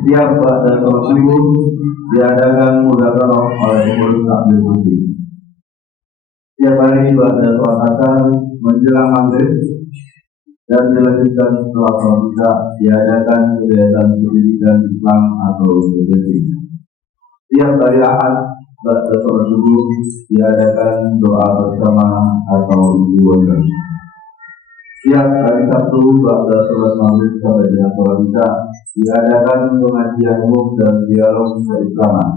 Setiap pada sholat subuh diadakan mudzakarah oleh pengurus takmir masjid. Setiap hari pada sholat asar menjelang maghrib dan dilanjutkan setelah sholat isya diadakan kegiatan pendidikan Islam atau PJJ. Setiap hari Ahad pada sholat subuh diadakan doa bersama atau ibadah. Setiap hari Sabtu pada sholat maghrib sampai dengan sholat isya diadakan pengajian umum dan dialog keislaman.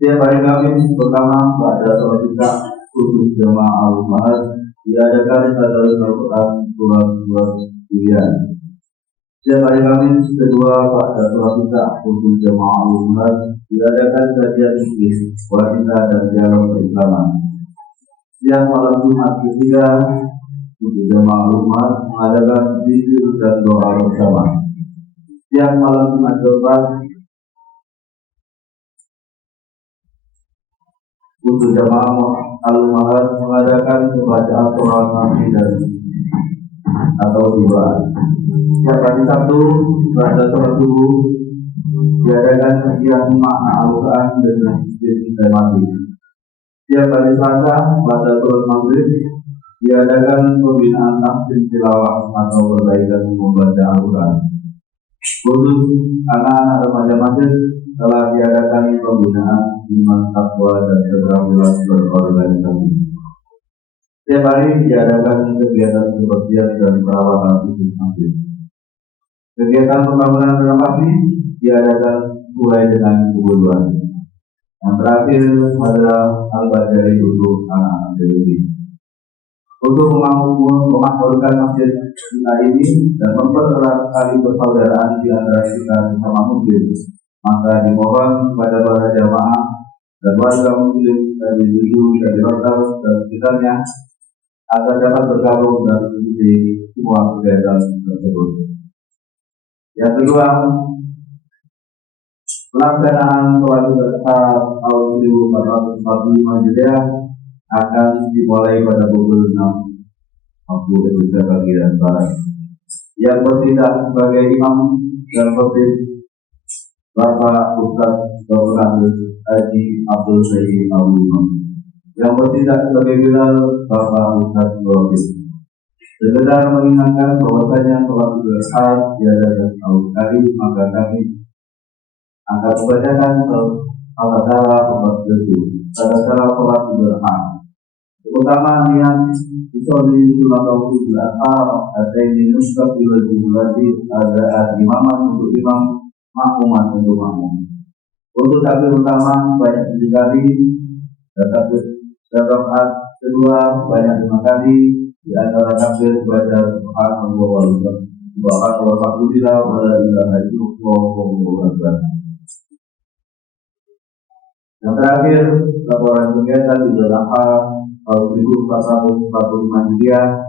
Setiap hari Kamis pertama pada sholat isya khusus jamaah al-Ummahat diadakan tadarus Al-Quran surat-surat pilihan. Setiap hari Kamis kedua pada sholat isya khusus jamaah al-Ummahat diadakan kajian fikih, wanita dan dialog keislaman. Setiap malam Jumat ketiga khusus jamaah al-Ummahat mengadakan zikir dan doa bersama. Setiap malam Jumat keempat untuk jamaah al-Ummahat mengadakan pembacaan Quran Nabi dan atau doa. Setiap hari Sabtu pada sholat subuh diadakan kajian makna Al-Quran dengan sistematik. Setiap hari Selasa pada sholat maghrib diadakan pembinaan tahsin tilawah atau perbaikan membaca Al-Quran. Khusus anak-anak remaja masjid telah diadakan pembinaan iman takwa dan keterampilan berorganisasi. Setiap hari diadakan kegiatan kebersihan dan perawatan khusus masjid. Kegiatan pembangunan renovasi diadakan mulai dengan pukul 2. Yang terakhir adalah al-bajari untuk anak-anak ini. Untuk memakmurkan masjid kita ini dan mempererat tali persaudaraan di antara kita sesama muslim, maka dimohon kepada para jamaah dan warga muslim dari Julu dan di Rotterdam dan sekitarnya agar dapat bergabung dan mengikuti semua kegiatan tersebut. Yang kedua, pelaksanaan sholat Jumat tahun 1445 Hijriah akan dimulai pada pukul 6 waktu Indonesia bagian barat. Yang bertindak sebagai imam dan khotib Bapak Ustaz Dr. Haji Abdul Sayyid Abu Imam. Yang bertindak sebagai bilal Bapak Ustaz Dr. Sekedar mengingatkan bahwasanya sholat Jumat diadakan tahun kali, maka kami akan membacakan tata-tata tata-tata sholat Jumat. Terutama niat usolli salatu al-asar ataini mustaqbil al-jumlati ada imaman untuk imam, makmuman untuk makmum. Untuk takbir utama banyak 7 kali, dan takbir rakaat kedua banyak 5 kali. Di antara takbir baca subhanallah walhamdulillah wala ilaha illallah. Yang terakhir, laporan kegiatan Idul Adha tahun 1445 Hijriah.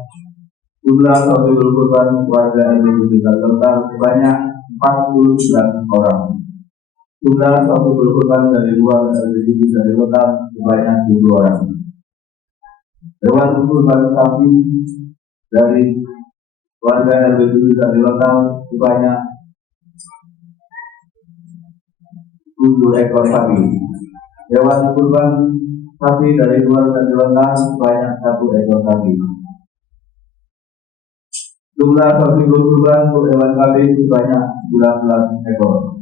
Jumlah Idul Kurban warga NU Jakarta sebanyak 49 orang. Jumlah Idul Kurban dari luar NU Jakarta sebanyak 7 orang. Hewan kurban sapi dari warga NU Jakarta sebanyak 7 ekor sapi. Hewan kurban sapi dari luar Jakarta sebanyak 1 ekor sapi. Jumlah sapi kurban untuk hewan kambing sebanyak 19 ekor.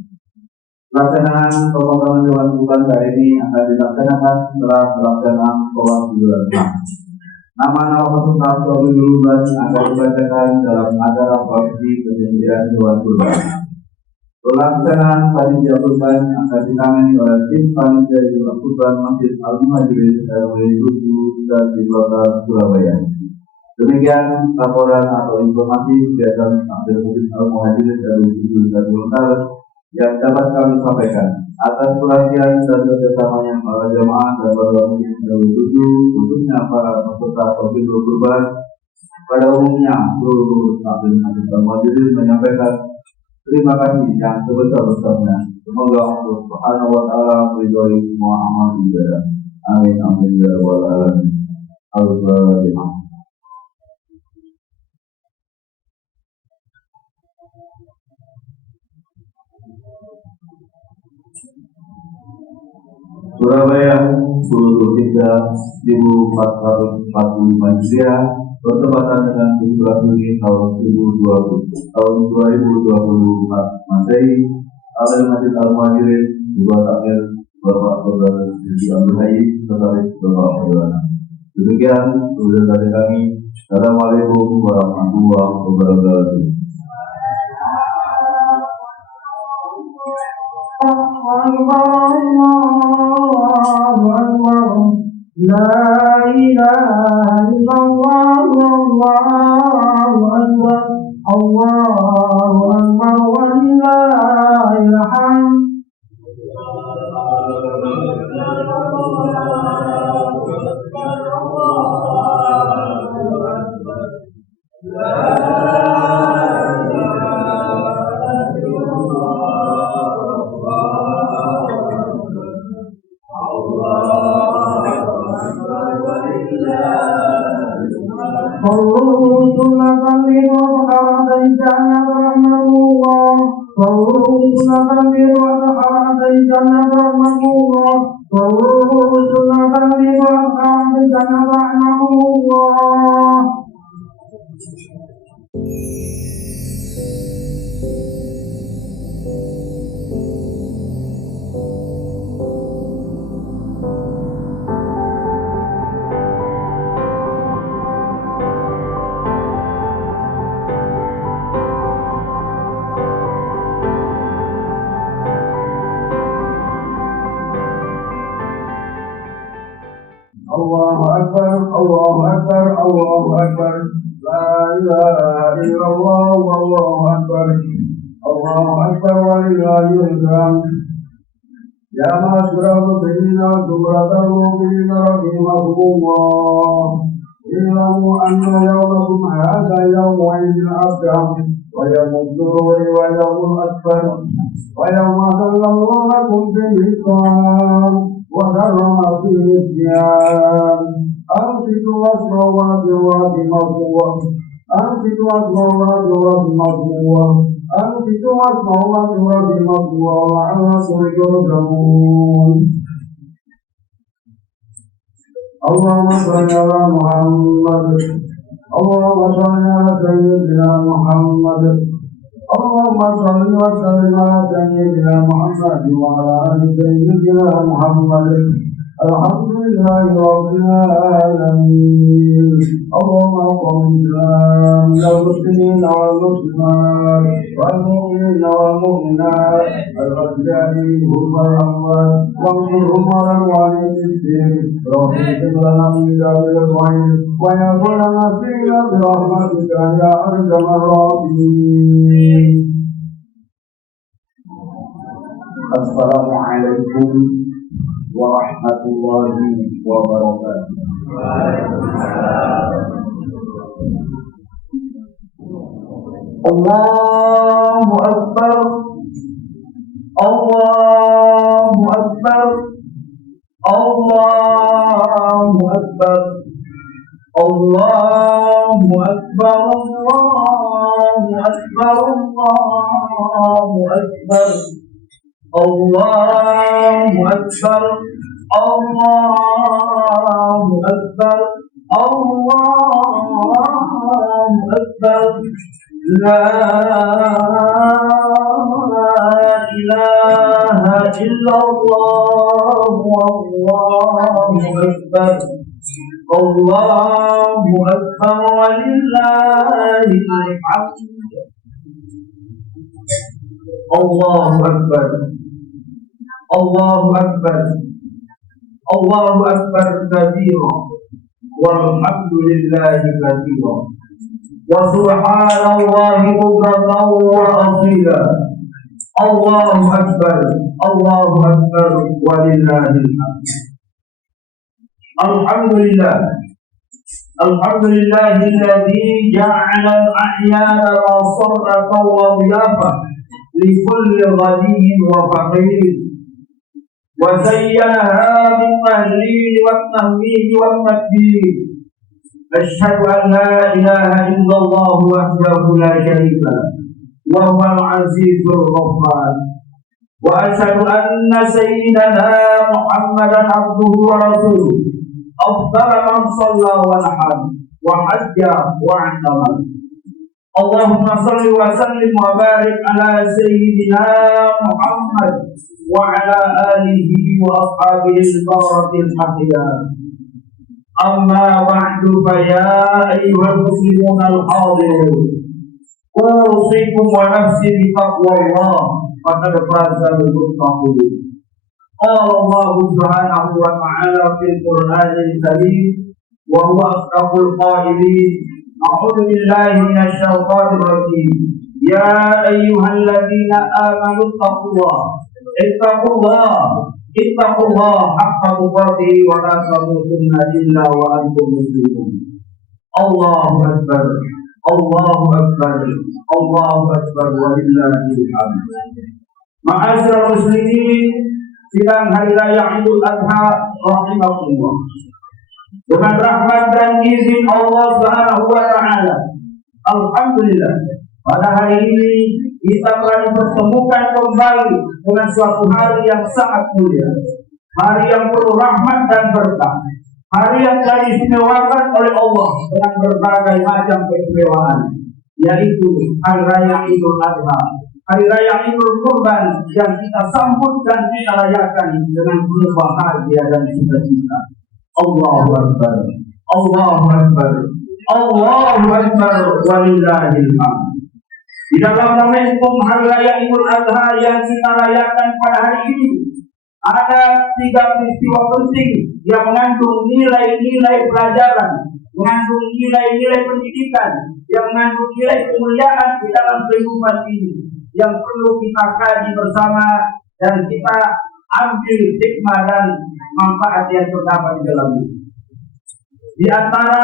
Pelaksanaan pemotongan hewan kurban hari ini akan dilaksanakan setelah pelaksanaan sholat Idul Adha. Nama-nama peserta sholat Idul Adha akan dibacakan dalam acara prosesi penyembelihan hewan kurban. Pelaksanaan panitia kurban akan ditangani oleh tim panitia hewan kurban Masjid Al-Muhajirin RW 7 dan di Kota Surabaya. Demikian laporan atau informasi kegiatan Masjid Al-Muhajirin RW 7 dan di Kota yang dapat kami sampaikan. Atas perhatian dan kerjasamanya para jemaah dan para muslim RW 7, khususnya para peserta sholat Idul Kurban, pada umumnya seluruh Masjid Al-Muhajirin menyampaikan terima kasih yang sebesar-besarnya. Semoga Allah Subhanahu wa taala meridhai semua amal ibadah. Amin amin ya rabbal alamin. Al-Fatihah. Surabaya 10/3/1445 Hijriah bertepatan dengan 17 Juni tahun 2024 Masehi. Amal Masjid Al-Muhajirin dibuat akhir Bapak Saudara Siti Abdul Hayy Sekretaris Bapak Saudara. Demikian kemudian dari kami. Assalamualaikum warahmatullahi wabarakatuh. La ilaha illallah wallahu akbar Allahu akbar walillahil hamd. Allahu Akbar, Allahu Akbar, Allahu Akbar. La ilaha illallah wallahu akbar. Allahu Akbar walillahil hamd. Ya ma'asyiral muslimina wa zumratal mu'minina rahimakumullah. Ilamu anna yawmakum hadha yawmu 'idil adha wa yawmud dururi wa yawmul akbar wa yawma sallallahu bihi وحرم فيه الصيام أنصتوا واسمعوا وأطيعوا مطوع أنصتوا واسمعوا وأطيعوا مطوع أنصتوا واسمعوا وأطيعوا مطوع وعلىكم ترجمون. اللهم صل على محمد اللهم صل على سيدنا محمد اللهم صل وسلم على سيدنا محمد وعلى آل سيدنا محمد. الحمد لله رب العالمين. اللهم اغفر للمسلمين والمسلمات والمؤمنين والمؤمنات الأحياء منهم والأموات واغفرهم على الوالدين واغفر لنا من ذنوب الغيب ويغفر لنا فينا برحمتك يا أرحم الراحمين. Assalamualaikum warahmatullahi wabarakatuh. Allahu Akbar, Allahu Akbar, Allahu Akbar, Allahu Akbar, Allahu Akbar, Allahu Akbar. Allahu Akbar, Allahu Akbar, Allahu Akbar. La ilaha illallah, Allahu Akbar, Allahu Akbar, walillahil hamd. Allahu Akbar, Allahu Akbar, Allahu Akbar kabira, walhamdulillahi kabira, wa subhanallahi bukratan wa asila. Allahu Akbar, Allahu Akbar, walillahil hamd. Alhamdulillah, alhamdulillahilladzi ja'ala al-ahyana masarratan wa dhiyafah likulli ghaniyin wa faqirin wa zayyanaha bil tahlil wat tahmid wat takbir. Asyhadu an la ilaha illallah wahdahu la syarika lahu wa huwal azizul ghaffar. وأشهد أن سيدنا محمدا عبده ورسوله أفضل من صلى ونحن وحج واعتمر. اللهم صل وسلم وبارك على سيدنا محمد وعلى آله وأصحابه البررة الحقيقة. أما بعد فيا أيها المسلمون الحاضرون أوصيكم ونفسي بتقوى الله فقد فاز المتقون. قال الله سبحانه وتعالى في القرآن الكريم وهو أصدق القائلين: أعوذ بالله من الشيطان الرجيم. يا أيها الذين آمنوا اتقوا الله حق تقاته ولا تموتن إلا وأنتم مسلمون. الله أكبر الله أكبر الله أكبر ولله الحمد. Ma'asyiral muslimin, sidang hari raya Idul Adha rahimakumullah. Dengan rahmat dan izin Allah Subhanahu wa taala, alhamdulillah pada hari ini kita telah dipertemukan kembali dengan suatu hari yang sangat mulia, hari yang penuh rahmat dan berkah, hari yang telah diistimewakan oleh Allah dengan berbagai macam keistimewaan, yaitu hari raya Idul Adha, hari raya Idul Kurban yang kita sambut dan kita rayakan dengan penuh bahagia dan sukacita. Allahu Akbar, Allahu Akbar, Allahu Akbar, walillahil hamd. Di dalam momentum hari raya Idul Adha yang kita rayakan pada hari ini, ada 3 peristiwa penting yang mengandung nilai-nilai pelajaran, mengandung nilai-nilai pendidikan, yang mengandung nilai kemuliaan di dalam kehidupan ini, yang perlu kita kaji bersama dan kita ambil hikmah dan manfaat yang terdapat di dalamnya. Di antara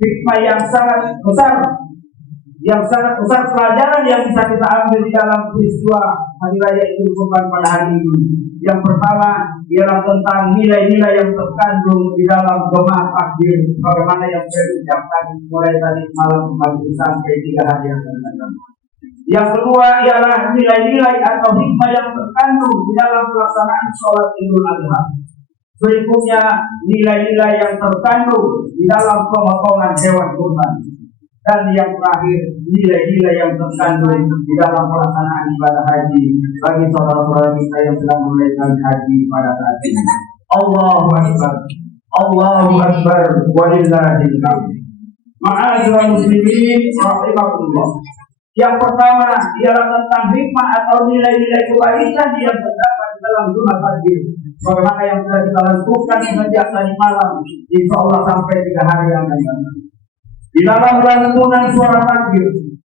hikmah yang sangat besar pelajaran yang bisa kita ambil di dalam peristiwa hari raya Idul Kurban pada hari ini. Yang pertama ialah tentang nilai-nilai yang terkandung di dalam doa takbir, bagaimana yang saya ucapkan mulai tadi malam pagi sampai 3 hari yang akan datang. Yang kedua ialah nilai-nilai atau hikmah yang terkandung di dalam pelaksanaan sholat Idul Adha. Berikutnya nilai-nilai yang terkandung di dalam pemotongan hewan kurban. Dan yang terakhir nilai-nilai yang terkandung di dalam pelaksanaan ibadah haji bagi saudara-saudara kita yang sedang menunaikan haji pada saat ini. Allahu Akbar, Allahu Akbar, walillahil hamd. Ma'asyiral muslimin rahimakumullah. Yang pertama ialah tentang hikmah atau nilai-nilai kebaikan yang terdapat dalam doa takbir. Bagaimana yang sudah kita lakukan sejak tadi malam, insyaallah sampai 3 hari yang akan datang. Di dalam lantunan suara takbir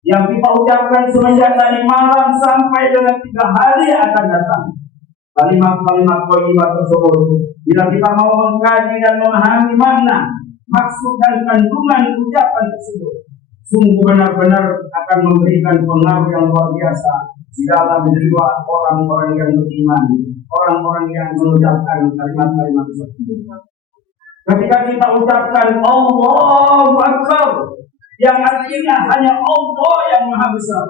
yang kita ucapkan semenjak tadi malam sampai dengan 3 hari yang akan datang, kalimat-kalimat thayyibah tersebut, bila kita mau mengkaji dan memahami makna, maksud dan kandungan ucapan tersebut, sungguh benar-benar akan memberikan pengaruh yang luar biasa di dalam jiwa orang-orang yang beriman, orang-orang yang mengucapkan kalimat-kalimat tersebut. Ketika kita ucapkan Allahu Akbar, yang artinya hanya Allah yang maha besar,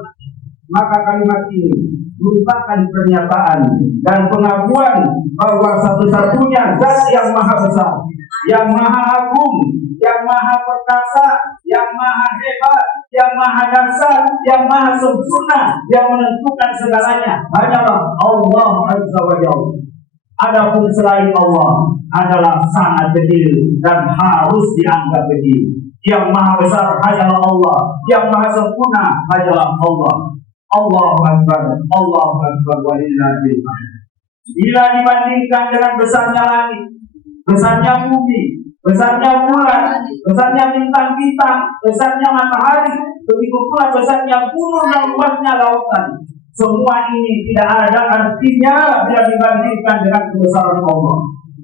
maka kalimat ini merupakan pernyataan dan pengakuan bahwa satu-satunya zat yang maha besar, yang maha agung, yang maha perkasa, yang maha hebat, yang maha dasar, yang maha sempurna, yang menentukan segalanya hanyalah Allah Azza wa Jalla. Adapun selain Allah adalah sangat kecil dan harus dianggap kecil. Yang maha besar hanyalah Allah, yang maha sempurna hanyalah Allah. Allahu Akbar, Allahu Akbar, walillahil hamd. Bila dibandingkan dengan besarnya langit, besarnya bumi, besarnya bulan, besarnya bintang-bintang, besarnya matahari, begitu pula besarnya gunung dan luasnya lautan, semua ini tidak ada artinya bila dibandingkan dengan kebesaran Allah.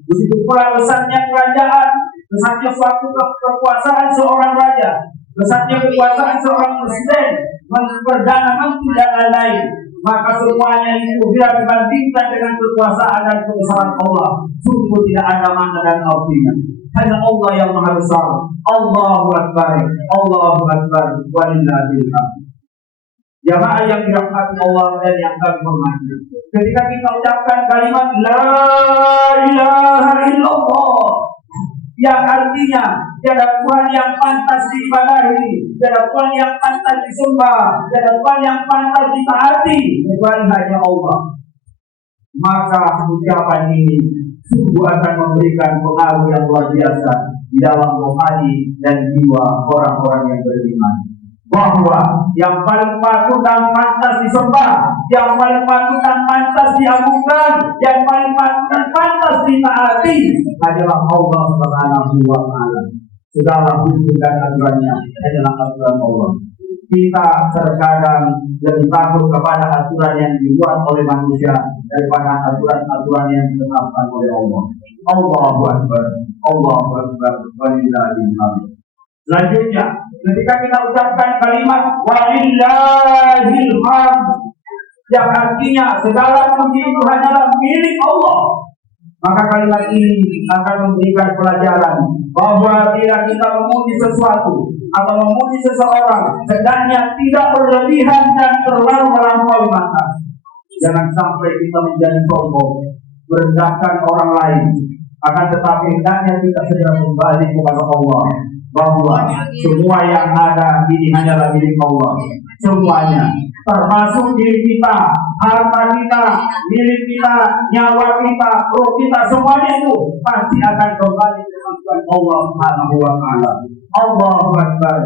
Begitu pula besarnya kerajaan, besarnya suatu kekuasaan seorang raja, besarnya kekuasaan seorang presiden, perdana menteri dan lain-lain. Maka semuanya itu bila dibandingkan dengan kekuasaan dan kebesaran Allah, sungguh tidak ada makna dan artinya. Hanya Allah yang maha besar. Allahu Akbar, Allahu Akbar, walillahil hamd. Jamaah yang dirahmati Allah dan yang kami hormati. Ketika kita ucapkan kalimat La ilaha illallah, yang artinya tiada Tuhan yang pantas diibadahi, tiada Tuhan yang pantas disembah, tiada Tuhan yang pantas ditaati kecuali hanya Allah, maka ucapan ini sungguh akan memberikan pengaruh yang luar biasa di dalam rohani dan jiwa orang-orang yang beriman, bahwa yang paling patut dan pantas disembah, yang paling patut dan pantas diagungkan, yang paling patut dan pantas ditaati adalah Allah Subhanahu wa Ta'ala. Segala hukum dan aturannya adalah aturan Allah. Kita terkadang lebih takut kepada aturan yang dibuat oleh manusia daripada aturan-aturan yang ditetapkan oleh Allah. Allahu Akbar, Allahu Akbar, walillahil hamd. Selanjutnya, ketika kita ucapkan kalimat walillahil hamd, yang artinya segala puji itu hanyalah milik Allah, maka kalimat ini akan memberikan pelajaran bahwa bila kita memuji sesuatu atau memuji seseorang, hendaknya tidak berlebihan dan terlalu melampaui batas. Jangan sampai kita menjadi sombong, merendahkan orang lain. Akan tetapi hendaknya kita segera kembali kepada Allah, bahwa semua yang ada ini hanyalah milik Allah. Semuanya, termasuk diri kita, harta kita, milik kita, nyawa kita, roh kita, semuanya itu pasti akan kembali ke Tuhan Allah Subhanahu wa Ta'ala. Allahu Akbar,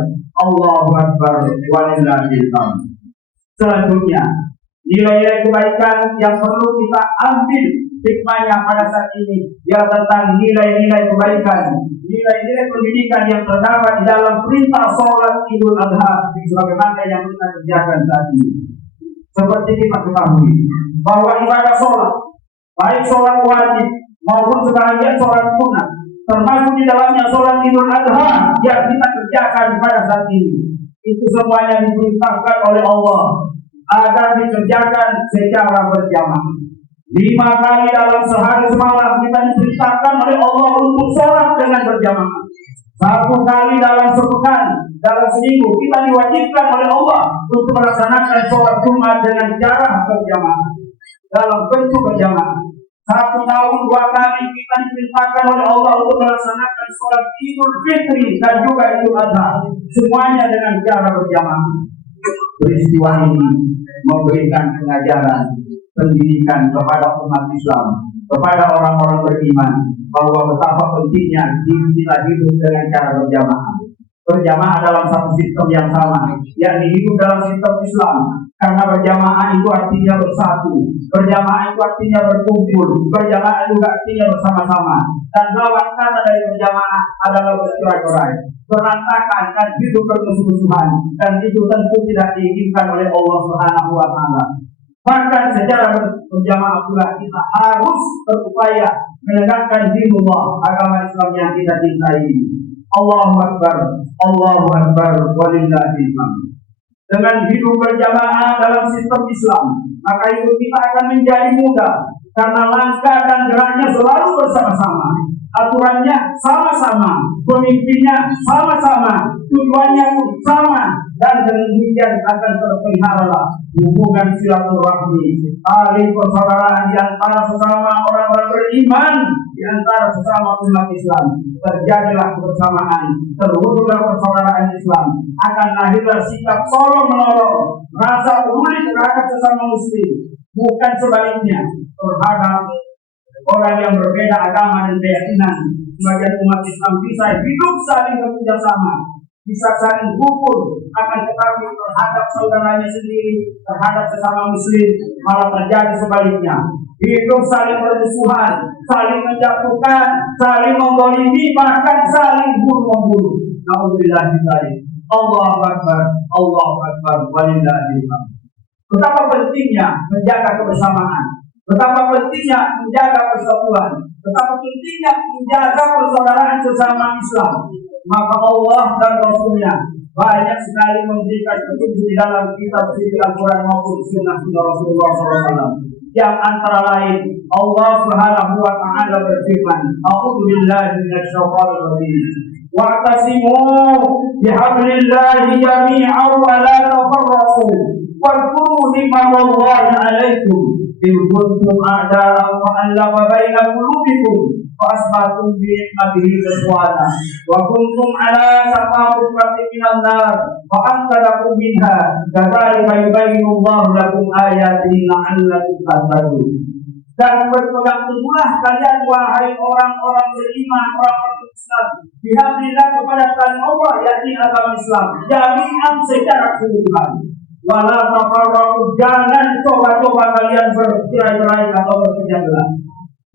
Allahu Akbar, walillahil hamd. Selanjutnya, nilai-nilai kebaikan yang perlu kita ambil hikmahnya pada saat ini ialah tentang nilai-nilai kebaikan, nilai-nilai pendidikan yang terdapat di dalam perintah sholat Idul Adha sebagaimana yang kita kerjakan saat ini. Seperti kita ketahui bahwa ibadah sholat, baik sholat wajib maupun sebagian sholat sunat, termasuk di dalamnya sholat Idul Adha yang kita kerjakan pada saat ini, itu semuanya diperintahkan oleh Allah agar dikerjakan secara berjamaah. 5 kali dalam sehari semalam kita diperintahkan oleh Allah untuk sholat dengan berjamaah. 1 kali dalam sepekan, dalam seminggu kita diwajibkan oleh Allah untuk melaksanakan sholat Jumat dengan cara berjamaah, dalam bentuk berjamaah. 1 tahun 2 kali kita diperintahkan oleh Allah untuk melaksanakan sholat Idul Fitri dan juga Idul Adha, semuanya dengan cara berjamaah. Peristiwa ini memberikan pengajaran, pendidikan kepada umat Islam, kepada orang-orang beriman, bahwa betapa pentingnya kita hidup dengan cara berjamaah. Berjamaah dalam satu sistem yang sama, yakni hidup dalam sistem Islam. Karena berjamaah itu artinya bersatu, berjamaah itu artinya berkumpul, berjamaah juga artinya bersama-sama. Dan lawan kata dari berjamaah adalah bercerai-berai, berantakan dan hidup bermusuh-musuhan, dan itu tentu tidak diinginkan oleh Allah Subhanahu wa Ta'ala. Bahkan secara berjamaah pula kita harus berupaya menegakkan dinullah, agama Islam yang kita cintai. Allahu Akbar, Allahu Akbar, walillahil hamd. Dengan hidup berjamaah dalam sistem Islam, maka hidup kita akan menjadi mudah, karena langkah dan geraknya selalu bersama-sama, aturannya sama-sama, pemimpinnya sama-sama, tujuannya pun sama, dan demikian akan terpelihara hubungan silaturahmi, tali persaudaraan di antara sesama orang-orang beriman, di antara sesama umat Islam. Terjadilah kebersamaan, terwujudlah persaudaraan Islam, akan lahirlah sikap tolong menolong, rasa peduli terhadap sesama muslim, bukan sebaliknya terhadap orang yang berbeda agama dan keyakinan. Sebagian umat Islam bisa hidup saling bekerja sama, bisa saling rukun, akan tetapi terhadap saudaranya sendiri, terhadap sesama muslim malah terjadi sebaliknya. Hidup saling bermusuhan, saling menjatuhkan, saling menggolimi, bahkan saling bunuh-membunuh. Alhamdulillah kita. Allahu Akbar, Allahu Akbar, walillahil hamd. Betapa pentingnya menjaga kebersamaan, betapa pentingnya menjaga persatuan, betapa pentingnya menjaga persaudaraan sesama Islam. Maka Allah dan Rasulnya banyak sekali memberikan petunjuk di dalam kitab suci Al-Quran maupun sunnah-sunnah Rasulullah SAW. Yang antara lain Allah Subhanahu wa Ta'ala berfirman, A'udzu billahi minasyaitonir rajim. Wa'tasimu bihablillahi jami'an wa la tafarraqu Wadhkuru ni'matallahi 'alaikum in kuntum a'da'an wa allafa baina qulubikum fa asbatum bi ni'matihi ikhwana wa kuntum 'ala safa hufratin minan nar wa anqadhakum minha kadzalika yubayyinu Allahu lakum ayatihi la'allakum tahtadun. Dan berpegang teguhlah kalian wahai orang-orang beriman, orang-orang Islam, bihamdillah kepada kalian Allah, yakni agama Islam, jami'an secara keseluruhan. Wala tafarraqu, jangan coba-coba kalian bercerai-berai atau berpecah belah.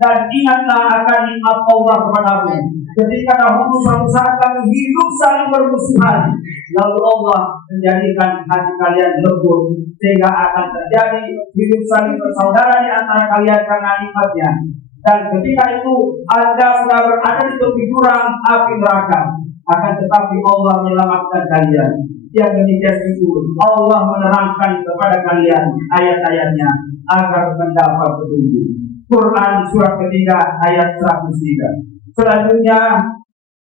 Dan ingatlah akan nikmat Allah kepadamu ketika dahulu suatu saat kami hidup saling bermusuhan, lalu Allah menjadikan hati kalian lembut sehingga akan terjadi hidup saling bersaudara di antara kalian karena nikmatnya. Dan ketika itu Anda sudah berada di tepi jurang api neraka, akan tetapi Allah menyelamatkan kalian. Yang demikian itu Allah menerangkan kepada kalian ayat-ayatnya agar mendapat petunjuk. Quran surat ketiga ayat 103. Selanjutnya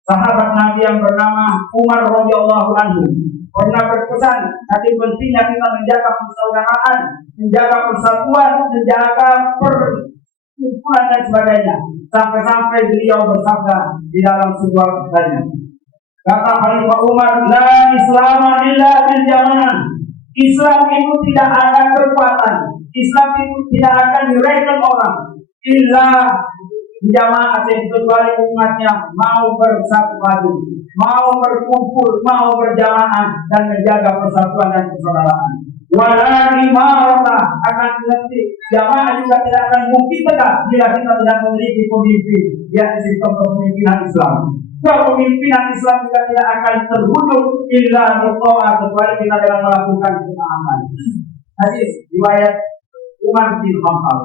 sahabat Nabi yang bernama Umar radhiyallahu anhu pernah berpesan tadi pentingnya kita menjaga persaudaraan, menjaga persatuan, menjaga perkumpulan dan sebagainya. Sampai-sampai beliau bersabda di dalam sebuah kisahnya. Kata Khalifah Umar, la Islam illa bil jamaah. Islam itu tidak ada kekuatan. Islam itu tidak akan direken orang illa jamaah, kecuali umatnya mau bersatu padu, mau berkumpul, mau berjamaah dan menjaga persatuan dan persaudaraan. Wala imarata, akan tetapi jamaah juga tidak akan mungkin tegak bila kita tidak memiliki pemimpin, yakni sistem kepemimpinan Islam. Kepemimpinan Islam juga tidak akan terwujud illa biqa'a, kecuali kita dalam melakukan ketaatan. Hadis riwayat Umar bin Khattab.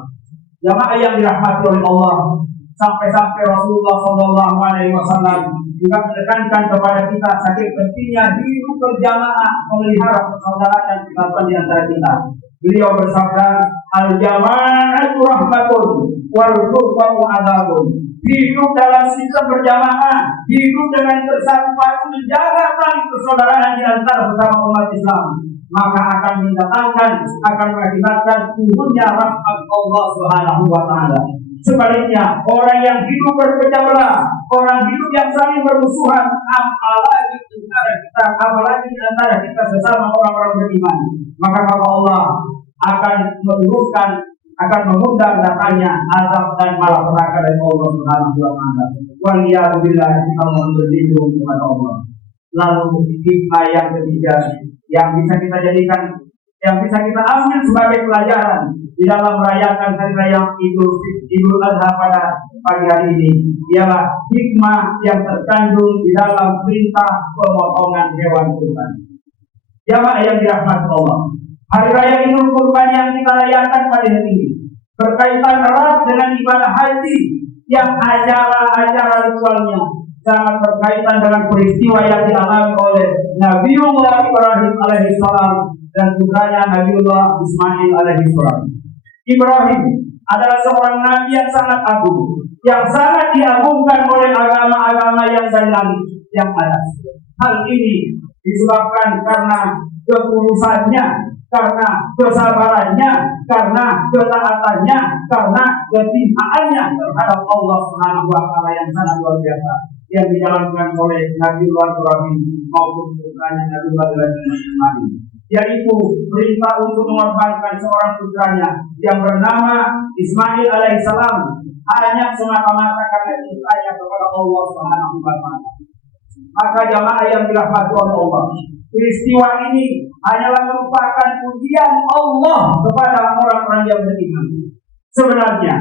Jamaah yang dirahmati oleh Allah, sampai-sampai Rasulullah SAW juga menekankan kepada kita saking pentingnya hidup berjamaah, memelihara persaudaraan dan persatuan di antara kita. Beliau bersabda, al-jama'atu rahmatun wal furqatu adzabun. Hidup dalam sistem berjamaah, hidup dengan bersatu padu, menjaga tali persaudaraan di antara bersama umat Islam, maka akan mendatangkan, akan mengakibatkan turunnya rahmat Allah Subhanahu wa taala. Sebaliknya, orang yang hidup berpecah belah, orang hidup yang saling bermusuhan, apalagi di antara kita sesama orang-orang beriman, maka Allah akan menurunkan, akan mengundang datangnya azab dan malapetaka dari Allah Subhanahu wa taala. Waliyadzubillah, kita mohon berlindung kepada Allah. Lalu hikmah yang ketiga yang bisa kita jadikan, yang bisa kita ambil sebagai pelajaran di dalam merayakan hari raya Idul Adha pada pagi hari ini ialah hikmah yang terkandung di dalam perintah pemotongan hewan kurban. Jamaah yang dirahmati Allah, hari raya Idul Kurban yang kita rayakan pada hari ini berkaitan erat dengan ibadah haji yang acara ritualnya sangat berkaitan dengan peristiwa yang dialami oleh Nabiullah Ibrahim alaihissalam dan putranya Nabiullah Ismail alaihissalam. Ibrahim adalah seorang nabi yang sangat agung, yang sangat diagungkan oleh agama-agama yang dari langit yang ada. Hal ini disebabkan karena ketulusannya, karena kesabarannya, karena ketaatannya, karena kecintaannya terhadap Allah Subhanahu wa taala yang sangat luar biasa yang dijalankan oleh Nabiullah Ibrahim maupun putranya Nabiullah Ismail, yaitu perintah untuk mengorbankan seorang putranya yang bernama Ismail alaihissalam hanya semata-mata karena cintanya kepada Allah Subhanahu wa taala. Maka jamaah yang dirahmati oleh Allah, peristiwa ini hanyalah merupakan pujian Allah kepada orang-orang yang beriman. Sebenarnya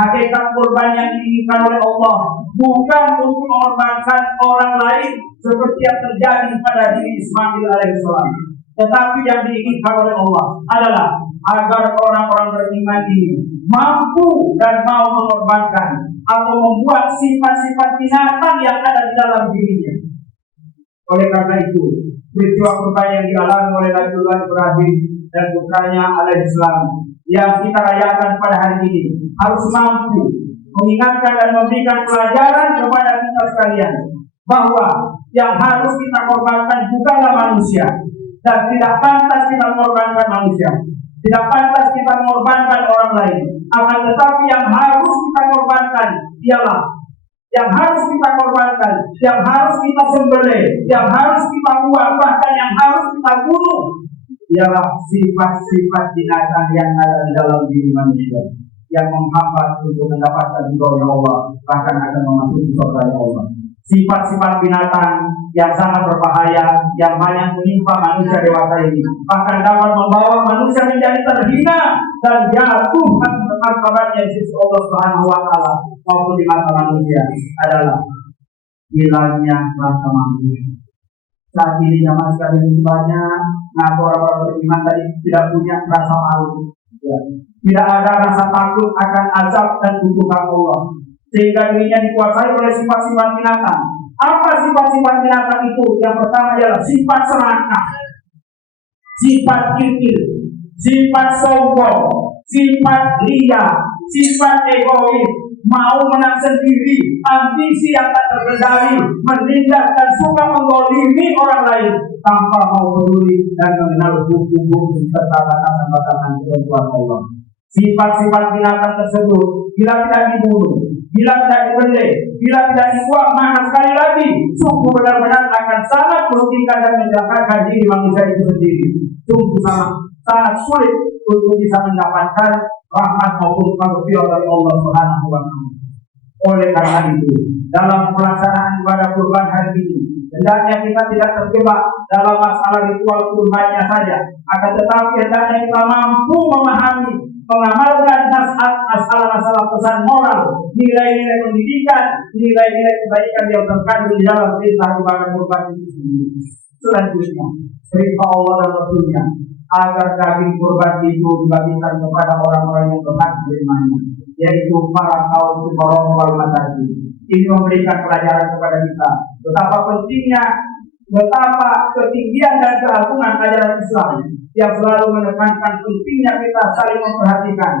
hakikat kurban yang diinginkan oleh Allah bukan untuk mengorbankan orang lain seperti yang terjadi pada diri Ismail alaihissalam, tetapi yang diinginkan oleh Allah adalah agar orang-orang beriman ini mampu dan mau mengorbankan atau membuat sifat-sifat binatang yang ada di dalam dirinya. Oleh karena itu, peristiwa kurban yang dialami oleh Nabiullah Ibrahim dan putranya alaihissalam yang kita rayakan pada hari ini harus mampu mengingatkan dan memberikan pelajaran kepada kita sekalian bahwa yang harus kita korbankan bukanlah manusia, dan tidak pantas kita mengorbankan manusia. Tidak pantas kita mengorbankan orang lain. Akan tetapi yang harus kita korbankan ialah yang harus kita korbankan, yang harus kita sembelih, yang harus kita buang, bahkan yang harus kita bunuh ialah sifat-sifat binatang yang ada di dalam diri manusia, yang menghambat untuk mendapatkan ridhonya Allah, bahkan akan memasuki surga Allah. Sifat-sifat binatang yang sangat berbahaya, yang banyak menimpa manusia dewasa ini, bahkan dapat membawa manusia menjadi terhina dan jatuh martabatnya di sisi Allah Subhanahu wa taala maupun di mata manusia adalah hilangnya rasa malu. Saat ini zaman sekarang ini banyak orang-orang beriman tadi tidak punya rasa malu, ya. Tidak ada rasa takut akan azab dan hukuman Allah, sehingga dirinya dikuasai oleh sifat-sifat binatang. Apa sifat-sifat binatang itu? Yang pertama adalah sifat serakah, sifat kikir, sifat sombong, sifat ria, sifat egois, mau menang sendiri, ambisi yang tak terkendali, menindak dan suka menggolimi orang lain tanpa mau peduli dan mengenal hukum-hukum serta batasan-batasan ketentuan Allah. Sifat-sifat binatang tersebut bila tidak dibunuh, bila tidak dibeleh, bila tidak dibuang, maka sekali lagi sungguh benar-benar akan sangat merugikan dan mencelakakan diri manusia itu sendiri. Sungguh sangat sulit untuk bisa mendapatkan rahmat maupun karunia dari Allah Subhanahu wa taala. Oleh karena itu, dalam pelaksanaan ibadah kurban hari ini, hendaknya kita tidak terjebak dalam masalah ritual kurbannya saja, akan tetapi hendaknya kita mampu memahami, mengamalkan masalah pesan moral, nilai-nilai pendidikan, nilai-nilai kebaikan yang terkandung di dalam perintah ibadah kurban itu sendiri. Selanjutnya, perintah Allah dan Rasulnya agar daging kurban itu dibagikan kepada orang-orang yang berhak menerimanya, yaitu para kaum fuqara wal masakin. Ini memberikan pelajaran kepada kita betapa pentingnya, betapa ketinggian dan keagungan ajaran Islam yang selalu menekankan pentingnya kita saling memperhatikan,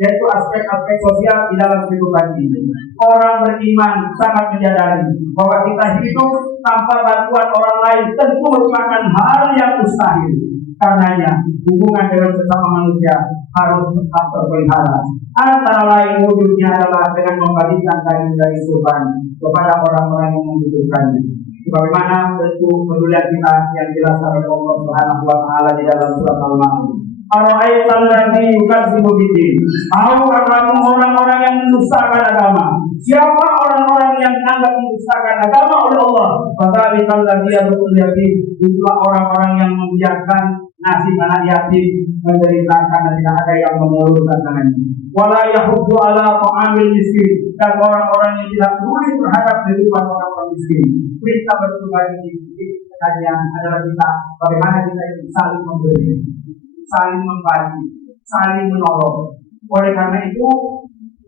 yaitu aspek-aspek sosial di dalam kehidupan ini. Orang beriman sangat menyadari bahwa kita hidup tanpa bantuan orang lain tentu merupakan hal yang mustahil. Karenanya, hubungan dengan sesama manusia harus tetap terpelihara. Antara lain wujudnya adalah dengan membagikan daging dari kurban kepada orang-orang yang membutuhkannya. Sebagaimana bentuk pedulian kita yang dijelaskan oleh Allah Subhanahu wa taala di dalam surat Al-Ma'un. Ara'aital ladzi yukadzibu bid-din. Tahukah kamu orang-orang yang mendustakan agama? Siapa orang-orang yang dianggap mendustakan agama oleh Allah? Fadzalika alladzi yad'ul yatim. Itulah orang-orang yang membiarkan nasib anak yatim menderita karena tidak ada yang menguruskan tangannya. Wala yahuddu ala ta'amil miskin. Dan orang-orang yang tidak peduli terhadap kehidupan orang-orang miskin. Perintah berkurban ini sekalian adalah kita bagaimana kita saling memberi, saling membagi, saling menolong. Oleh karena itu,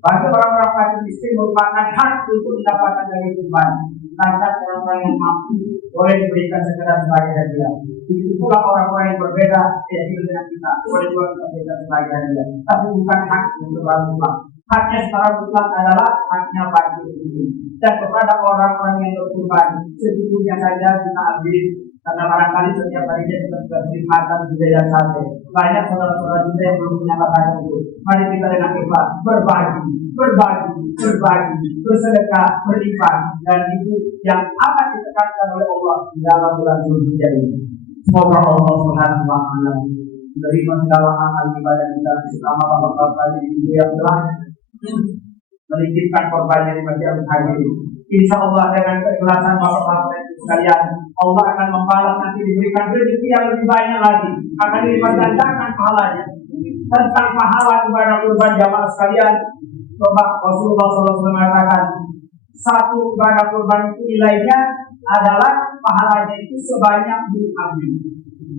bagi orang-orang fakir miskin merupakan hak untuk mendapatkan dari kurban. Sedangkan orang-orang yang mampu boleh diberikan sekedar sebagai hadiah. Itu pula orang-orang yang berbeda dengan kita boleh juga kita berikan sebagai hadiah. Tapi bukan hak untuk orang-orang. Haknya secara mutlak adalah haknya fakir miskin. Dan kepada orang-orang yang berkurban, sesungguhnya saja kita ambil. Karena barangkali setiap harinya kita sudah makan budaya sate. Banyak saudara-saudara kita yang belum menyatakan itu. Mari kita dengan ikhlas berbagi, bersedekah, berinfak, dan itu yang akan ditekankan oleh Allah di dalam bulan Zulhijjah ini. Semoga Allah Subhanahu wa taala menerima segala amal ibadah kita selama Bapak-bapak di dunia yang telah menitipkan korbannya di bagian hadir. Insya Allah dengan keikhlasan Bapak-bapak sekalian, Allah akan membalas, nanti diberikan rezeki yang lebih banyak lagi, akan dilipat gandakan pahalanya. Tentang pahala ibadah kurban jamaah sekalian, coba Rasulullah SAW mengatakan satu ibadah kurban itu nilainya adalah pahalanya itu sebanyak bulu kambing,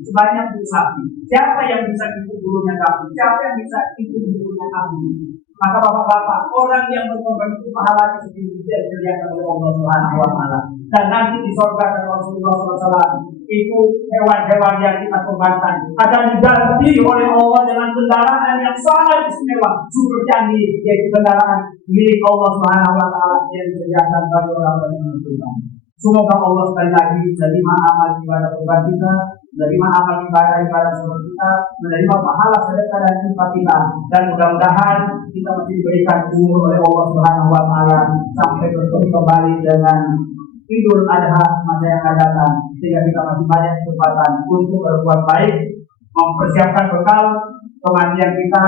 sebanyak bulu sapi. Siapa yang bisa ikut bulunya kambing? Siapa yang bisa ikut bulunya kambing? Maka bapak-bapak, orang yang berkorban itu pahalanya sedikit dilihat oleh Allah Subhanahu wa taala. Dan nanti di surga kata Rasulullah SAW, itu hewan-hewan yang kita korbankan akan diganti oleh Allah dengan kendaraan yang sangat istimewa, super canggih, yaitu kendaraan milik Allah Subhanahu wa taala yang disediakan bagi orang-orang yang berkorban. Semoga Allah sekali lagi menerima amal ibadah kurban kita menerima amal ibadah seperti kita, menerima pahala sedekah dan infak kita, dan mudah-mudahan kita masih diberikan umur oleh Allah Subhanahu wa taala sampai bertemu kembali dengan Idul Adha masa yang akan datang, sehingga kita masih banyak kesempatan untuk berbuat baik, mempersiapkan bekal kematian kita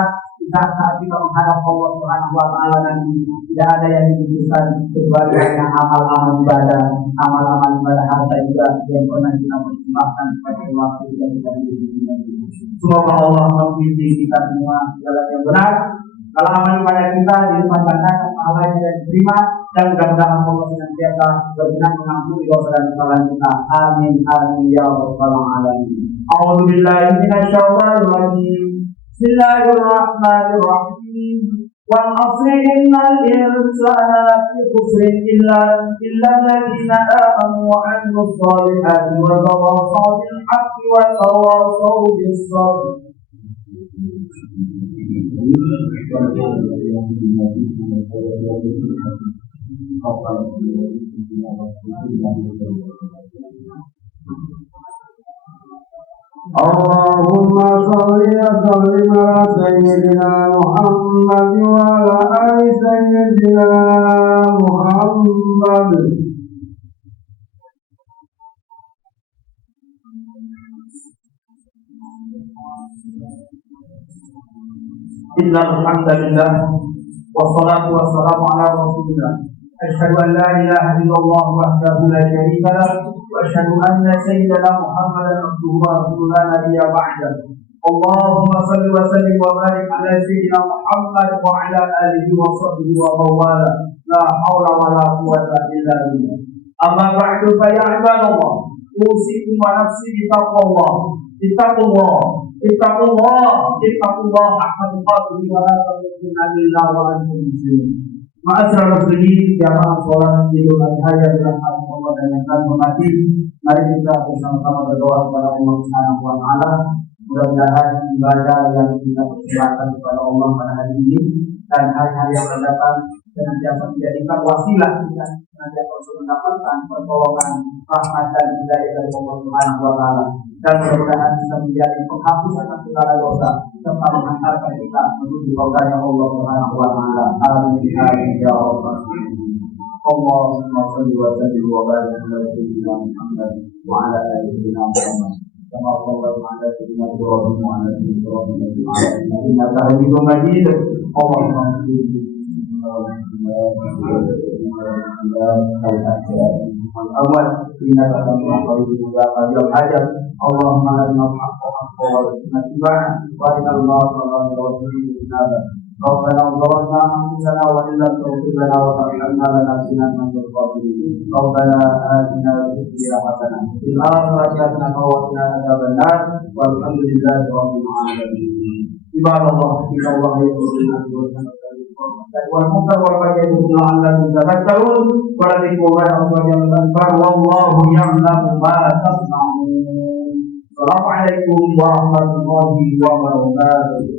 saat kita menghadap Allah Subhanahu wa taala nanti. Tidak ada yang dibutuhkan kecuali hanya amal-amal ibadah harta juga yang pernah kita persembahkan pada waktu yang kita hidup. Semoga Allah membimbing kita semua segala yang benar. Kalau amal ibadah kita dilimpahkan pahalanya dan diterima, dan mudah-mudahan Allah senantiasa berkenan mengampuni dosa dan kesalahan kita. Amin amin ya rabbal alamin. A'udzu billahi minasyaitonir rajim. Bismillahirrahmanirrahim. Wal 'asri innal insana lafi khusr illa alladziina aamanu wa 'amilus shalihati wa tawassaw bil haqqi wa tawassaw bis sabr. Allahumma sholli wa sallim ala sayyidina Muhammad wa ala ali sayyidina Muhammad. Innal hamdalillah wassalatu wassalamu ala rasulillah. Asyhadu an la ilaha illallah wahdahu la syarika lahu wa asyhadu anna sayyidana Muhammadan abduhu wa rasuluhu la nabiyya ba'dahu. Allahumma shalli wa sallim wa barik ala sayyidina Muhammad wa ala alihi wa sahbihi wa mawala. La haula wa la quwwata illa billah. Amma ba'du fa ya ibadallah, usikum wa nafsi bi taqwallah. Ittaqullah haqqa tuqatih wa la tamutunna illa wa antum muslimun. Ma'asyiral muslimin, jamaah salat Idul Adha yang dirahmati Allah dan yang akan menghormati, mari kita bersama-sama berdoa kepada Allah Subhanahu wa taala. Mudah-mudahan ibadah yang kita persembahkan kepada Allah pada hari ini dan hari-hari yang akan datang senantiasa menjadikan wasilah kita senantiasa untuk mendapatkan pertolongan, rahmat dan hidayah dari Allah Subhanahu wa taala, dan mudah-mudahan bisa menjadi penghapus atas segala dosa serta menghantarkan kita menuju surga Allah Subhanahu wa taala. Amin amin ya rabbal alamin. Allahumma shalli wa sallim wa barik ala sayyidina Muhammad wa ala ali sayyidina Muhammad kama sallallahu ala sayyidina Ibrahim wa ala ali Ibrahim innaka Hamidum Majid. Allahumma salli al-awwal innaka tamliku al hajat. Allahumma arina al-haqqa haqqan warzuqna ittiba'ah wa arina al-batila batila warzuqna ربنا ظلمنا أنفسنا وإن لم تغفر لنا وترحمنا لنكونن من الخاسرين. ربنا آتنا في الدنيا حسنة وفي الآخرة حسنة وقنا عذاب النار والحمد لله رب العالمين. عباد الله إن الله يأمر بالعدل والإحسان والمنكر والبغي لعلكم تذكرون ولذكر الله أكبر والله يعلم ما تصنعون. Assalamualaikum warahmatullahi wabarakatuh.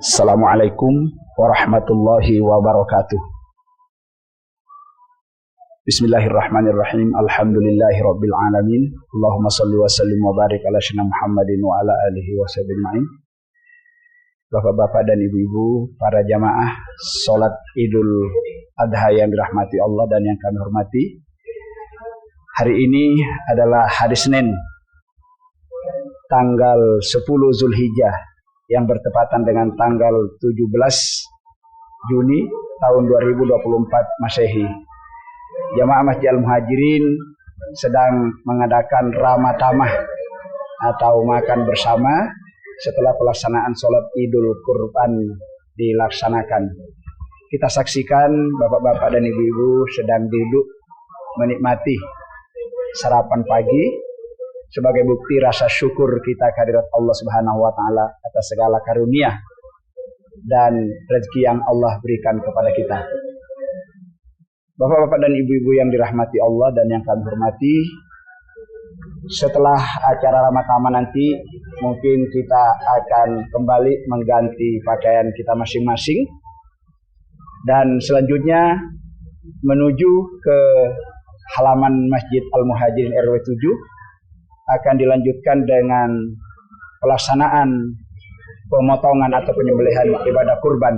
Assalamualaikum warahmatullahi wabarakatuh. Bismillahirrahmanirrahim. Alhamdulillahirabbil alamin. Allahumma shalli wa sallim wa barik ala sayyidina Muhammadin wa ala alihi wa sahbihi ajmain. Bapak-bapak dan ibu-ibu, para jamaah sholat Idul Adha yang dirahmati Allah dan yang kami hormati. Hari ini adalah hari Senin, tanggal 10 Zulhijjah yang bertepatan dengan tanggal 17 Juni tahun 2024 Masehi. Jamaah Masjid Al-Muhajirin sedang mengadakan ramatamah atau makan bersama setelah pelaksanaan sholat Idul Kurban dilaksanakan. Kita saksikan bapak-bapak dan ibu-ibu sedang duduk menikmati sarapan pagi sebagai bukti rasa syukur kita kehadirat Allah Subhanahu wa taala atas segala karunia dan rezeki yang Allah berikan kepada kita. Bapak-bapak dan ibu-ibu yang dirahmati Allah dan yang kami hormati, setelah acara Ramadhan nanti mungkin kita akan kembali mengganti pakaian kita masing-masing dan selanjutnya menuju ke halaman Masjid Al-Muhajirin RW 7 akan dilanjutkan dengan pelaksanaan pemotongan atau penyembelihan ibadah kurban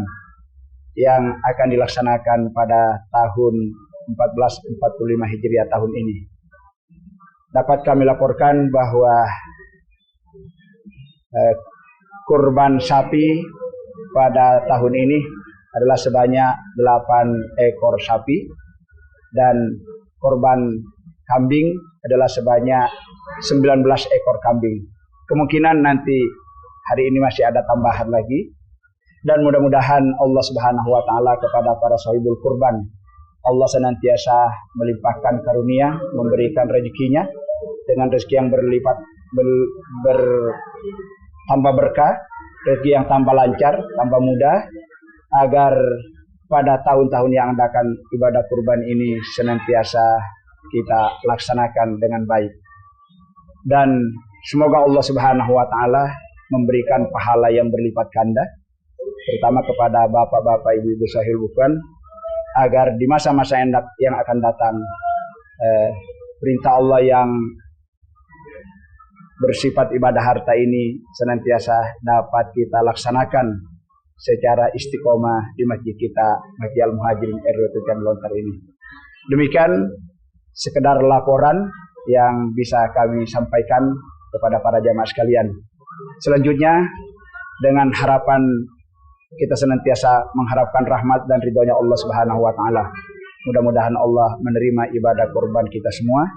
yang akan dilaksanakan pada tahun 1445 Hijriah tahun ini. Dapat kami laporkan bahwa kurban sapi pada tahun ini adalah sebanyak 8 ekor sapi dan kurban kambing adalah sebanyak 19 ekor kambing. Kemungkinan nanti hari ini masih ada tambahan lagi dan mudah-mudahan Allah Subhanahu wa taala kepada para sahibul kurban Allah senantiasa melimpahkan karunia, memberikan rezekinya dengan rezeki yang berlipat tambah berkah, rezeki yang tambah lancar, tambah mudah, agar pada tahun-tahun yang akan ibadah kurban ini senantiasa kita laksanakan dengan baik. Dan semoga Allah Subhanahu wa taala memberikan pahala yang berlipat ganda, terutama kepada bapak-bapak, ibu-ibu sahibul kurban, agar di masa-masa yang akan datang perintah Allah yang bersifat ibadah harta ini senantiasa dapat kita laksanakan secara istiqomah di masjid kita, Masjid Al-Muhajirin RW 7 Lontar ini. Demikian sekedar laporan yang bisa kami sampaikan kepada para jamaah sekalian. Selanjutnya dengan harapan kita senantiasa mengharapkan rahmat dan ridhonya Allah Subhanahu wa taala. Mudah-mudahan Allah menerima ibadah kurban kita semua,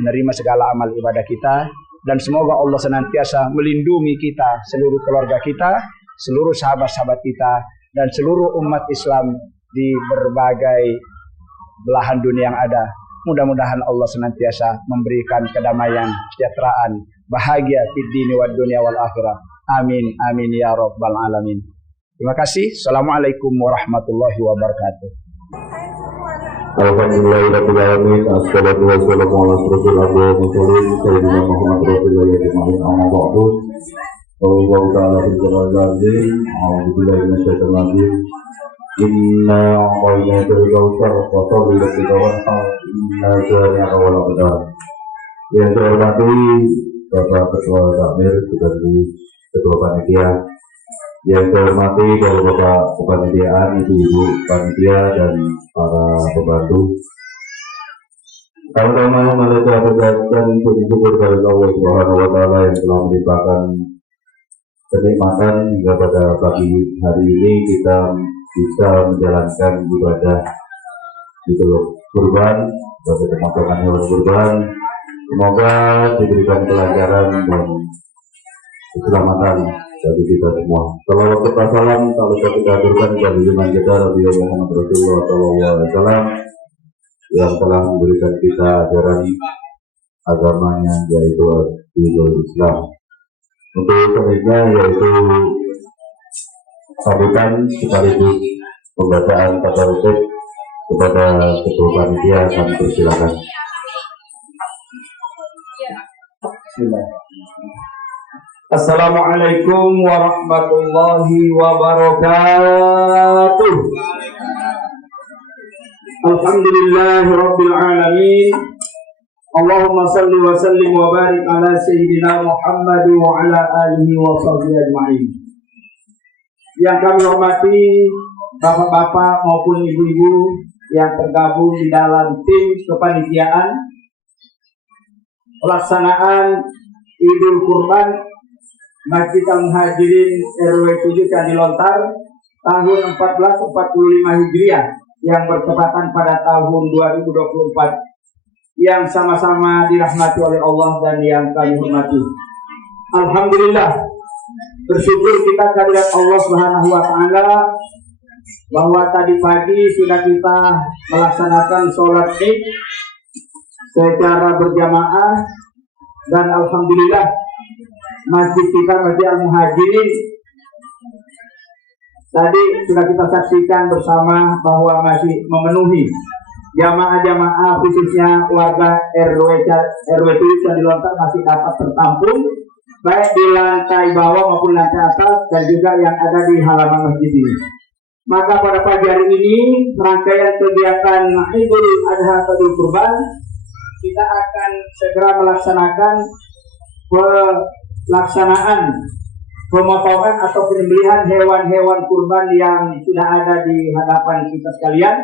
menerima segala amal ibadah kita, dan semoga Allah senantiasa melindungi kita, seluruh keluarga kita, seluruh sahabat-sahabat kita, dan seluruh umat Islam di berbagai belahan dunia yang ada. Mudah-mudahan Allah senantiasa memberikan kedamaian, kesejahteraan, bahagia fid dini wad dunya wal akhirah. Amin amin ya rabbal alamin. Terima kasih. Assalamualaikum warahmatullahi wabarakatuh. Alhamdulillahirabbil alamin. Assalatu wassalamu ala rasulillah wa sayyidina Muhammad rasulullah ajmain. Amma ba'du. Wallahu ta'ala fil jalalatin. A'udzubillahi minasyaitonir rajim. Inna a'tainaka al-kautsar wa sholli rabbika wanhar. Inna shani'aka wal abtar. Yang saya hormati Bapak Ketua Takmir, Ketua Panitia, yang saya hormati dari Bapak Kepanitiaan, Ibu-ibu Panitia dan para pembantu. Pertama-tama mari kita panjatkan puji syukur kepada Allah Subhanahu wa taala yang telah melimpahkan kenikmatan hingga pada pagi hari ini kita bisa menjalankan ibadah Idul Kurban, ibadah pemotongan hewan kurban. Semoga diberikan kelancaran dan keselamatan bagi kita semua. Salawat serta salam tak lupa kita aturkan kepada junjungan kita Nabi Muhammad Rasulullah SAW yang telah memberikan kita ajaran agamanya, yaitu Dinul Islam. Untuk selanjutnya yaitu sambutan sekaligus pembacaan tabarruk kepada Ketua Panitia, kami persilakan. Assalamualaikum warahmatullahi wabarakatuh. Alhamdulillahi rabbil alamin. Allahumma salli wa sallim wa barik ala sayyidina Muhammad wa ala alihi wa sahbihi ajma'in. Yang kami hormati bapak-bapak maupun ibu-ibu yang tergabung di dalam tim kepanitiaan pelaksanaan Idul Kurban Masjid Al-Muhajirin RW 7 Candi Lontar tahun 1445 Hijriah yang bertepatan pada tahun 2024 yang sama-sama dirahmati oleh Allah dan yang kami hormati. Alhamdulillah, bersyukur kita kehadirat Allah Subhanahu wa taala bahwa tadi pagi sudah kita melaksanakan sholat Id secara berjamaah dan alhamdulillah masjid kita Masjid Al-Muhajirin tadi sudah kita saksikan bersama bahwa masih memenuhi jamaah-jamaah khususnya warga RW 7 Candi Lontar masih dapat tertampung baik di lantai bawah maupun lantai atas dan juga yang ada di halaman masjid ini. Maka pada pagi hari ini rangkaian kegiatan Idul Adha Idul Kurban kita akan segera melaksanakan pelaksanaan pemotongan atau penyembelihan hewan-hewan kurban yang sudah ada di hadapan kita sekalian.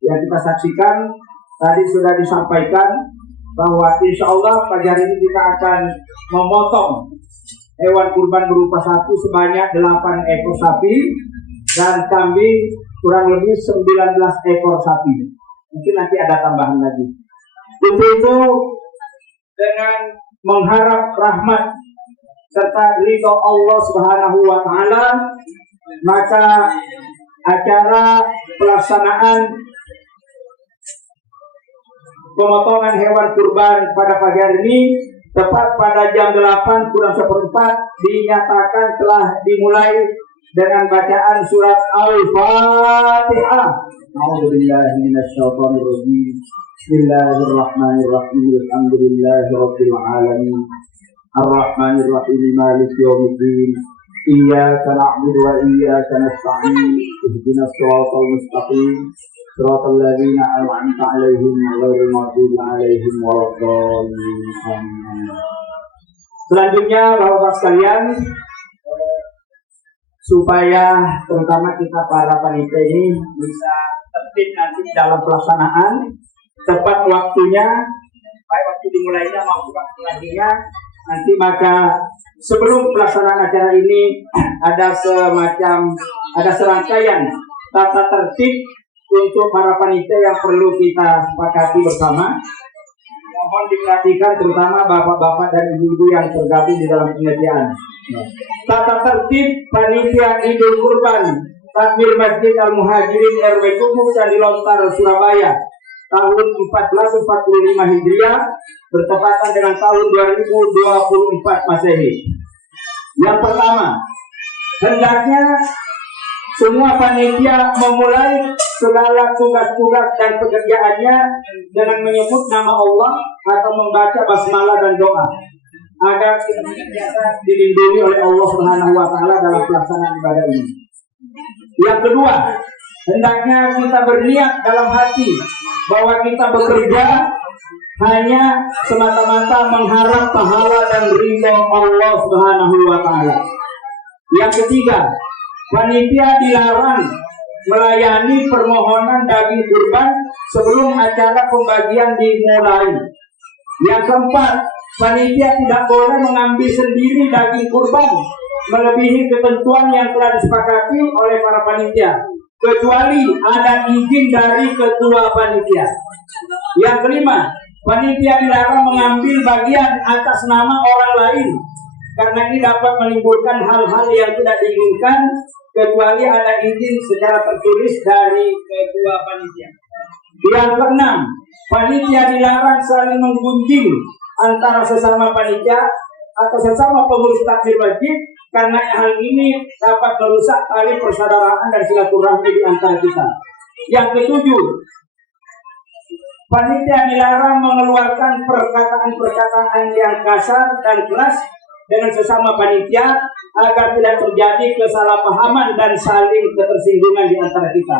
Yang kita saksikan tadi sudah disampaikan bahwa insya Allah pagi hari ini kita akan memotong hewan kurban berupa satu sebanyak 8 ekor sapi dan kambing kurang lebih 19 ekor sapi. Mungkin nanti ada tambahan lagi. Untuk itu dengan mengharap rahmat serta ridho Allah Subhanahu wa taala, maka acara pelaksanaan pemotongan hewan kurban pada pagi hari ini tepat pada jam 8 kurang seperempat dinyatakan telah dimulai dengan bacaan surat Al-Fatihah. A'udzubillahi minasyaitonir rajim. Bismillahirrahmanirrahim. Alhamdulillahirabbil alamin. Arrahmanir rahim. Maliki yaumiddin. Iyyaka na'budu wa iyyaka nasta'in. Ihdinas siratal mustaqim. Siratal ladzina an'amta 'alaihim ghairil maghdubi 'alaihim waladdallin. Amin. Selanjutnya Bapak-bapak sekalian, supaya terutama kita para panitia ini bisa tertib nanti dalam pelaksanaan tepat waktunya, baik waktu dimulainya maupun waktu selanjutnya nanti, maka sebelum pelaksanaan acara ini ada serangkaian tata tertib untuk para panitia yang perlu kita sepakati bersama. Mohon diperhatikan terutama bapak-bapak dan ibu-ibu yang tergabung di dalam penelitian. Tata tertib panitia Idul Kurban Takmir Masjid Al-Muhajirin RW 7 Candi Lontar Surabaya tahun 1445 Hijriah bertepatan dengan tahun 2024 Masehi. Yang pertama, hendaknya semua panitia memulai segala tugas-tugas dan pekerjaannya dengan menyebut nama Allah atau membaca basmalah dan doa agar kita senantiasa dilindungi oleh Allah Subhanahu wa taala dalam pelaksanaan ibadah ini. Yang kedua, hendaknya kita berniat dalam hati bahwa kita bekerja hanya semata-mata mengharap pahala dan ridho Allah Subhanahu wa taala. Yang ketiga, panitia dilarang melayani permohonan daging kurban sebelum acara pembagian dimulai. Yang keempat, panitia tidak boleh mengambil sendiri daging kurban melebihi ketentuan yang telah disepakati oleh para panitia, kecuali ada izin dari ketua panitia. Yang kelima, panitia dilarang mengambil bagian atas nama orang lain karena ini dapat menimbulkan hal-hal yang tidak diinginkan, kecuali ada izin secara tertulis dari ketua panitia. Yang keenam, panitia dilarang saling menggunjing antara sesama panitia atau sesama pengurus takmir masjid karena hal ini dapat merusak tali persaudaraan dan silaturahmi di antara kita. Yang ketujuh, panitia dilarang mengeluarkan perkataan-perkataan yang kasar dan keras dengan sesama panitia agar tidak terjadi kesalahpahaman dan saling ketersinggungan di antara kita.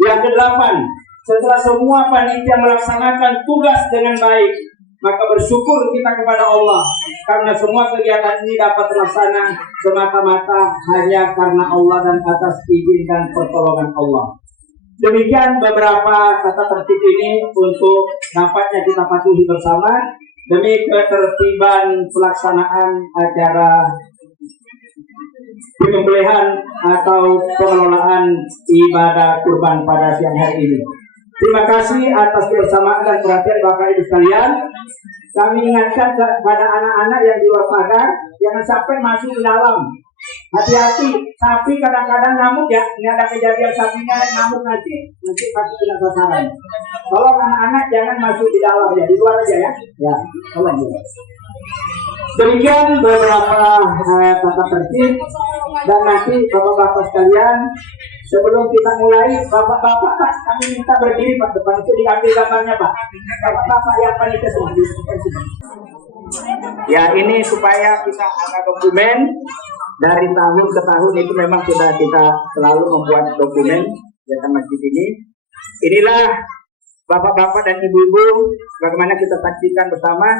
Yang kedelapan, setelah semua panitia melaksanakan tugas dengan baik, maka bersyukur kita kepada Allah karena semua kegiatan ini dapat terlaksana semata-mata hanya karena Allah dan atas izin dan pertolongan Allah. Demikian beberapa tata tertib ini untuk dapatnya kita patuhi bersama demi ketertiban pelaksanaan acara penyembelihan atau pengelolaan ibadah kurban pada siang hari ini. Terima kasih atas kebersamaan dan perhatian Bapak Ibu sekalian. Kami ingatkan kepada anak-anak yang di luar pagar, jangan sampai masuk ke dalam. Hati-hati, sapi kadang-kadang ngamuk ya. Ini ada kejadian sapinya ngamuk nanti pasti kena sasaran. Tolong anak-anak jangan masuk di dalam ya, di luar aja ya. Ya, tolong ya. Demikian beberapa tata tertib dan nanti bapak-bapak sekalian sebelum kita mulai, bapak-bapak Pak, kami minta berdiri Pak depan itu diambil gambarnya Pak. Bapak-bapak yang panitia semua. Ya ini supaya kita ada dokumen dari tahun ke tahun itu memang sudah kita selalu membuat dokumen kegiatan masjid ini. Inilah bapak-bapak dan ibu-ibu bagaimana kita saksikan bersama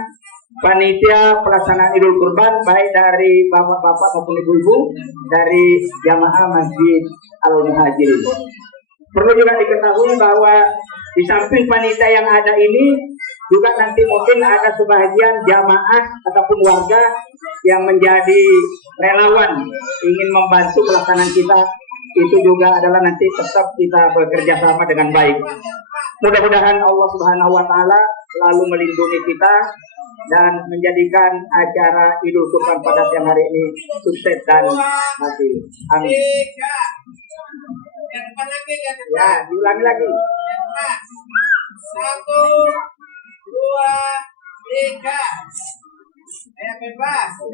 panitia pelaksanaan Idul Kurban baik dari bapak-bapak maupun ibu-ibu dari jamaah Masjid Al-Muhajirin. Perlu juga diketahui bahwa di samping panitia yang ada ini juga nanti mungkin ada sebagian jamaah ataupun warga yang menjadi relawan ingin membantu pelaksanaan kita. Itu juga adalah nanti tetap kita bekerja sama dengan baik. Mudah-mudahan Allah Subhanahu wa Ta'ala selalu melindungi kita dan menjadikan acara Idul Kurban pada siang hari ini sukses dan hasil. Amin. Ya, diulangi lagi. 1, 2, 3. Ayo bebas. 1,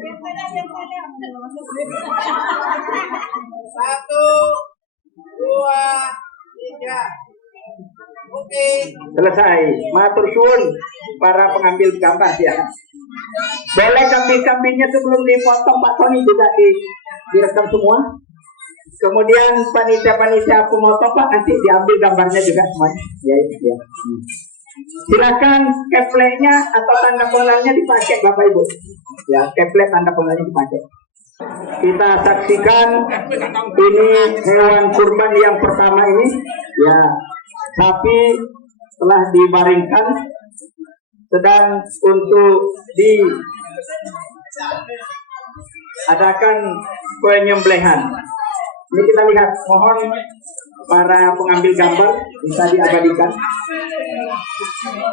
2, 3. Oke. Selesai. Matur suwun para pengambil gambar ya. Boleh kambing-kambingnya sebelum dipotong Pak Tony juga direkam semua. Kemudian panitia-panitia pemotong Pak nanti diambil gambarnya juga semuanya. Ya. Silakan kepleknya atau tanda pengenalnya dipakai Bapak Ibu. Ya, keplek tanda pengenalnya dipakai. Kita saksikan ini hewan kurban yang pertama ini ya. Sapi telah dibaringkan sedang untuk diadakan penyembelihan. Ini kita lihat, mohon para pengambil gambar bisa diabadikan.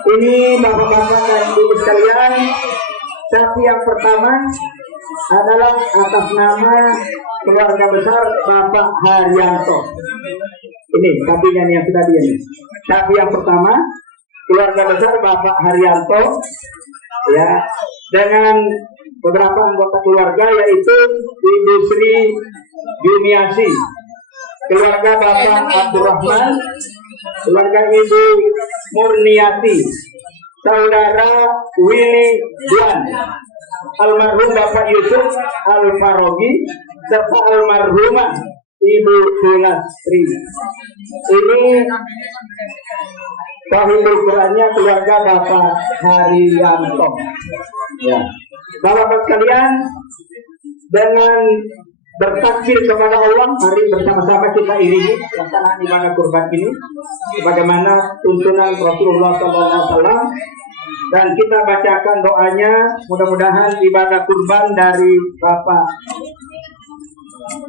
Ini bapak-bapak dan ibu sekalian, sapi yang pertama adalah atas nama keluarga besar Bapak Haryanto. Ini sapinya yang sudah dia nih. Sapi yang pertama keluarga besar Bapak Haryanto ya dengan beberapa anggota keluarga yaitu Ibu Sri Jumiasi, keluarga Bapak Abdurrahman, keluarga Ibu Murniati, saudara Willy Duan, almarhum Bapak Yusuf Al-Farogi serta almarhumah Ibu Sunasri. Ini Bahulul Qurannya keluarga Bapak Haryanto. Ya. Bapak-bapak sekalian, dengan bertakbir kepada Allah, mari bersama-sama kita iringi pelaksanaan ibadah kurban ini bagaimana tuntunan Rasulullah SAW dan kita bacakan doanya. Mudah-mudahan ibadah kurban dari Bapak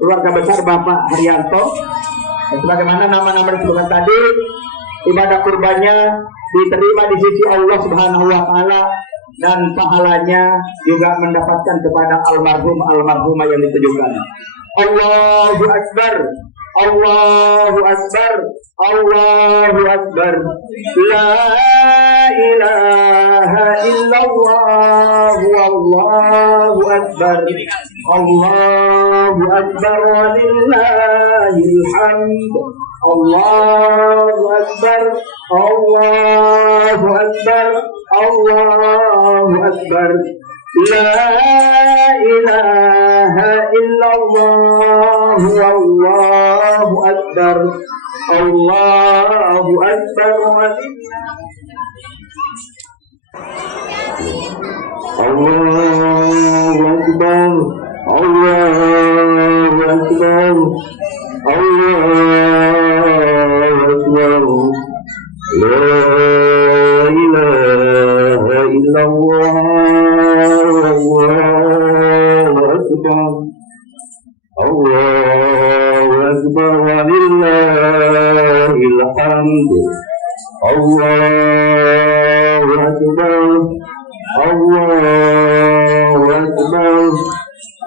keluarga besar Bapak Haryanto sebagaimana nama-nama disebutkan tadi, ibadah kurbannya diterima di sisi Allah Subhanahu wa Ta'ala dan pahalanya juga mendapatkan kepada almarhumah yang ditujukan. Allahu Akbar, Allahu Akbar, Allahu Akbar, la ilaha illallah, Allahu Akbar, Allahu Akbar, walillahil hamd. Allahu Akbar, Allahu Akbar, Allahu Akbar, la ilaha illallah, Allahu Akbar, Allahu Akbar. Allahu Akbar, Allahu Akbar, Allahu Akbar. La ilaha illallah, Allahu Akbar, Allahu Akbar, walillahil hamd. Allahu Akbar, Allahu Akbar,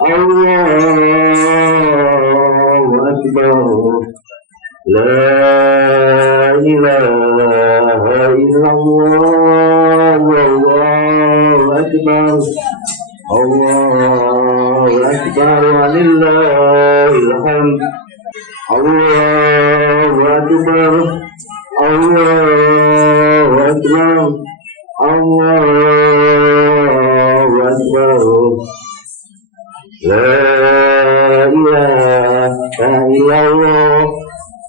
Allahu Akbar. La ilaha illallah, Allahu Akbar, Allahu Akbar, walillahil hamd. Allahu Akbar, Allahu Akbar, Allahu Akbar. La ilaha illallah,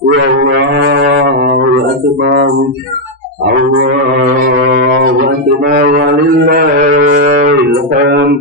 Allahu Akbar, Allahu Akbar, walillahil hamd.